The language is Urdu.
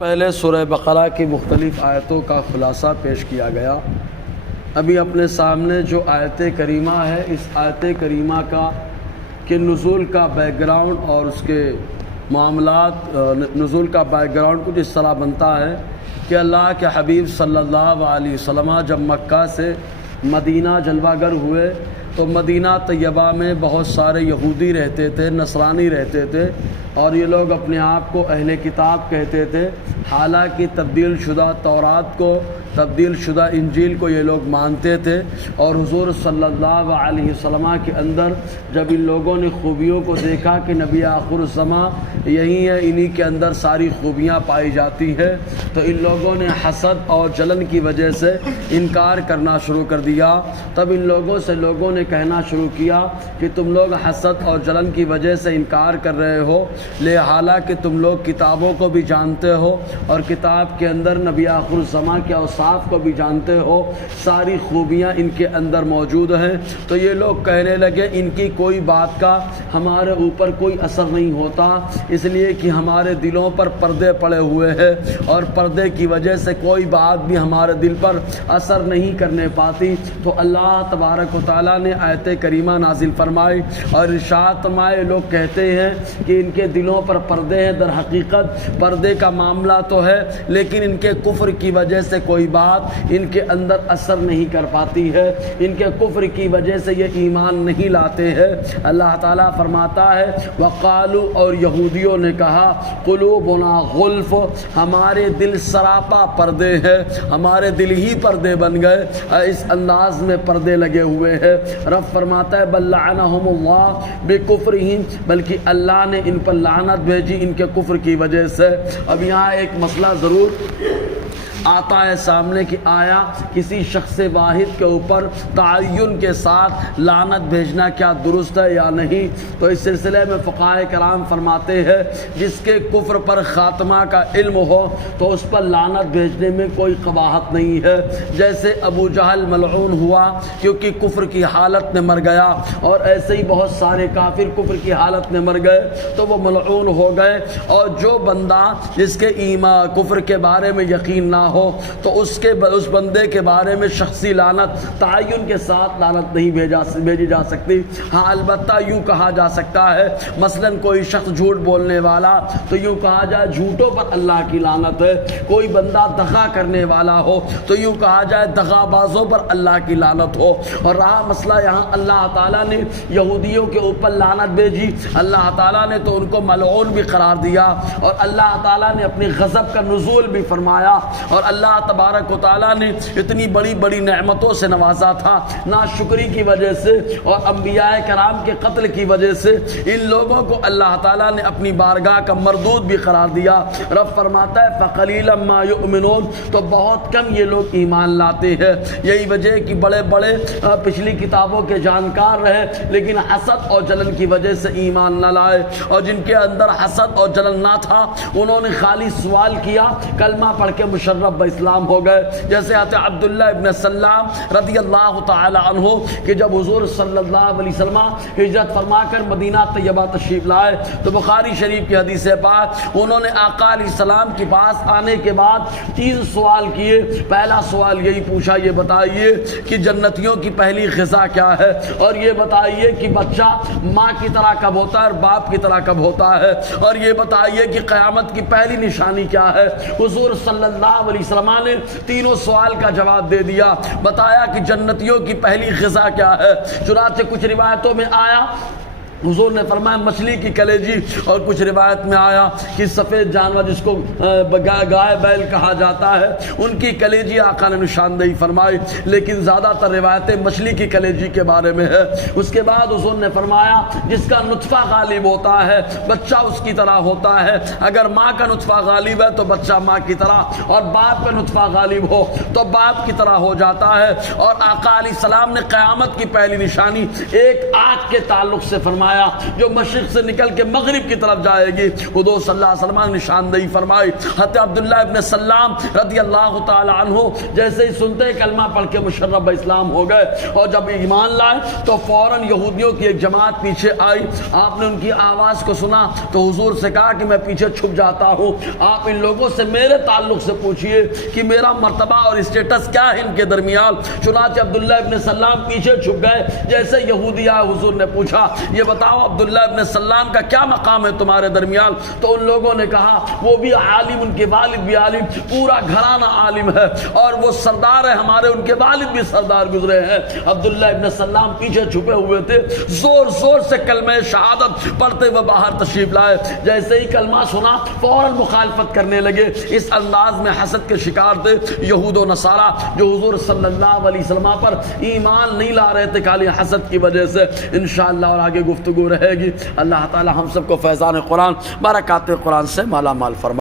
پہلے سورہ بقرہ کی مختلف آیتوں کا خلاصہ پیش کیا گیا۔ ابھی اپنے سامنے جو آیت کریمہ ہے، اس آیت کریمہ کا کہ نزول کا بیک گراؤنڈ اور اس کے معاملات، نزول کا بیک گراؤنڈ کچھ اس طرح بنتا ہے کہ اللہ کے حبیب صلی اللہ علیہ وسلم جب مکہ سے مدینہ جلوہ گر ہوئے تو مدینہ طیبہ میں بہت سارے یہودی رہتے تھے، نصرانی رہتے تھے، اور یہ لوگ اپنے آپ کو اہل کتاب کہتے تھے، حالانکہ تبدیل شدہ تورات کو، تبدیل شدہ انجیل کو یہ لوگ مانتے تھے۔ اور حضور صلی اللہ علیہ وسلم کے اندر جب ان لوگوں نے خوبیوں کو دیکھا کہ نبی آخر الزمان یہی ہے، انہی کے اندر ساری خوبیاں پائی جاتی ہیں، تو ان لوگوں نے حسد اور جلن کی وجہ سے انکار کرنا شروع کر دیا۔ تب ان لوگوں سے لوگوں نے کہنا شروع کیا کہ تم لوگ حسد اور جلن کی وجہ سے انکار کر رہے ہو، حالانکہ تم لوگ کتابوں کو بھی جانتے ہو اور کتاب کے اندر نبی آخر الزمان کے اوصاف کو بھی جانتے ہو، ساری خوبیاں ان کے اندر موجود ہیں۔ تو یہ لوگ کہنے لگے ان کی کوئی بات کا ہمارے اوپر کوئی اثر نہیں ہوتا، اس لیے کہ ہمارے دلوں پر پردے پڑے ہوئے ہیں اور پردے کی وجہ سے کوئی بات بھی ہمارے دل پر اثر نہیں کرنے پاتی۔ تو اللہ تبارک و تعالیٰ نے آیت کریمہ نازل فرمائی اور ارشاد فرمائے، لوگ کہتے ہیں کہ ان کے دلوں پر پردے ہیں، در حقیقت پردے کا معاملہ تو ہے، لیکن ان کے کفر کی وجہ سے کوئی بات ان کے اندر اثر نہیں کر پاتی ہے، ان کے کفر کی وجہ سے یہ ایمان نہیں لاتے ہیں۔ اللہ تعالیٰ فرماتا ہے وقالو، اور یہودیوں نے کہا قلوبنا غلف، ہمارے دل سراپا پردے ہیں، ہمارے دل ہی پردے بن گئے، اس انداز میں پردے لگے ہوئے ہیں۔ رب فرماتا ہے بل لعنہم اللہ بکفرہم، بلکہ اللہ نے ان پر لعنت بھیجی ان کے کفر کی وجہ سے۔ اب یہاں ایک مسئلہ ضرور آتا ہے سامنے کہ آیا کسی شخص واحد کے اوپر تعین کے ساتھ لعنت بھیجنا کیا درست ہے یا نہیں؟ تو اس سلسلے میں فقہائے کرام فرماتے ہیں جس کے کفر پر خاتمہ کا علم ہو تو اس پر لعنت بھیجنے میں کوئی قباحت نہیں ہے۔ جیسے ابو جہل ملعون ہوا کیونکہ کفر کی حالت میں مر گیا، اور ایسے ہی بہت سارے کافر کفر کی حالت میں مر گئے تو وہ ملعون ہو گئے۔ اور جو بندہ جس کے ایمان کفر کے بارے میں یقین نہ ہو تو اس بندے کے بارے میں شخصی لعنت تعین کے ساتھ لعنت نہیں بھیجی جا سکتی۔ ہاں البتہ یوں کہا جا سکتا ہے، مثلا کوئی شخص جھوٹ بولنے والا تو یوں کہا جائے جھوٹوں پر اللہ کی لعنت ہے، کوئی بندہ دغا کرنے والا ہو تو یوں کہا جائے دغا بازوں پر اللہ کی لعنت ہو۔ اور رہا مسئلہ یہاں اللہ تعالیٰ نے یہودیوں کے اوپر لعنت بھیجی، اللہ تعالیٰ نے تو ان کو ملعون بھی قرار دیا، اور اللہ تعالیٰ نے اپنی غضب کا نزول بھی فرمایا، اور اللہ تبارک و تعالیٰ نے اتنی بڑی بڑی نعمتوں سے نوازا تھا، ناشکری کی وجہ سے اور انبیاء کرام کے قتل کی وجہ سے ان لوگوں کو اللہ تعالیٰ نے اپنی بارگاہ کا مردود بھی قرار دیا۔ رب فرماتا ہے فَقَلِيلًا مَا يُؤْمِنُونَ، تو بہت کم یہ لوگ ایمان لاتے ہیں۔ یہی وجہ ہے کہ بڑے بڑے پچھلی کتابوں کے جانکار رہے لیکن حسد اور جلن کی وجہ سے ایمان نہ لائے، اور جن کے اندر حسد اور جلن نہ تھا انہوں نے خالی سوال کیا، کلمہ پڑھ کے مشرف اسلام ہو گئے۔ جیسے حضرت عبداللہ ابن سلام رضی اللہ تعالی عنہ کہ جب حضور صلی اللہ علیہ وسلم ہجرت فرما کر مدینہ طیبہ تشریف لائے تو بخاری شریف کی حدیث پاک انہوں نے آقا علیہ السلام کے پاس آنے کے بعد 3 سوال کیے۔ پہلا سوال یہی پوچھا، یہ بتائیے کہ جنتیوں کی پہلی غذا کیا ہے، اور یہ بتائیے کہ بچہ ماں کی طرح کب ہوتا ہے اور باپ کی طرح کب ہوتا ہے، اور یہ بتائیے کہ قیامت کی پہلی نشانی کیا ہے۔ حضور صلی اللہ علیہ وسلم نے تینوں سوال کا جواب دے دیا، بتایا کہ جنتیوں کی پہلی غذا کیا ہے۔ چنانچہ کچھ روایتوں میں آیا حضور نے فرمایا مچھلی کی کلیجی، اور کچھ روایت میں آیا کہ سفید جانور جس کو گائے بیل کہا جاتا ہے ان کی کلیجی آقا نے نشاندہی فرمائی، لیکن زیادہ تر روایتیں مچھلی کی کلیجی کے بارے میں ہے۔ اس کے بعد حضور نے فرمایا جس کا نطفہ غالب ہوتا ہے بچہ اس کی طرح ہوتا ہے، اگر ماں کا نطفہ غالب ہے تو بچہ ماں کی طرح، اور باپ کا نطفہ غالب ہو تو باپ کی طرح ہو جاتا ہے۔ اور آقا علیہ السلام نے قیامت کی پہلی نشانی ایک آنکھ کے تعلق سے فرمایا فرمایا جو مشرق سے نکل کے مغرب کی طرف جائے گی، حضور صلی اللہ علیہ وسلم نے نشاندہی فرمائی۔ حضرت عبداللہ ابن سلام رضی اللہ تعالی عنہ جیسے ہی سنتے کلمہ پڑھ کے مشرف اسلام ہو گئے، اور جب ایمان لائے تو فوراً یہودیوں کی ایک جماعت پیچھے آئی۔ آپ نے ان کی آواز کو سنا تو حضور سے کہا کہ میں پیچھے چھپ جاتا ہوں، آپ ان لوگوں سے میرے تعلق سے پوچھئے کہ میرا مرتبہ اور اسٹیٹس کیا ہے ان کے درمیان۔ چنانچہ عبداللہ ابن سلام پیچھے چھپ گئے۔ جیسے یہودی آئے، حضور نے پوچھا یہ بتاؤ عبداللہ ابن سلام کا کیا مقام ہے تمہارے درمیان؟ تو ان لوگوں نے کہا وہ بھی عالم، ان کے والد بھی عالم، پورا گھرانہ عالم ہے، اور وہ سردار ہے ہمارے، ان کے والد بھی سردار گزرے ہیں۔ عبداللہ ابن سلام پیچھے چھپے ہوئے تھے، زور زور سے کلمہ شہادت پڑھتے ہوئے باہر تشریف لائے۔ جیسے ہی کلمہ سنا فوراً مخالفت کرنے لگے۔ اس انداز میں حسد کے شکار تھے یہود و نصارہ، جو حضور صلی اللہ علیہ وسلم پر ایمان نہیں لا رہے تھے خالی حسد کی وجہ سے۔ انشاءاللہ اور آگے گفتگو رہے گی۔ اللہ تعالی ہم سب کو فیضان قرآن، برکات قرآن سے مالا مال فرمائے۔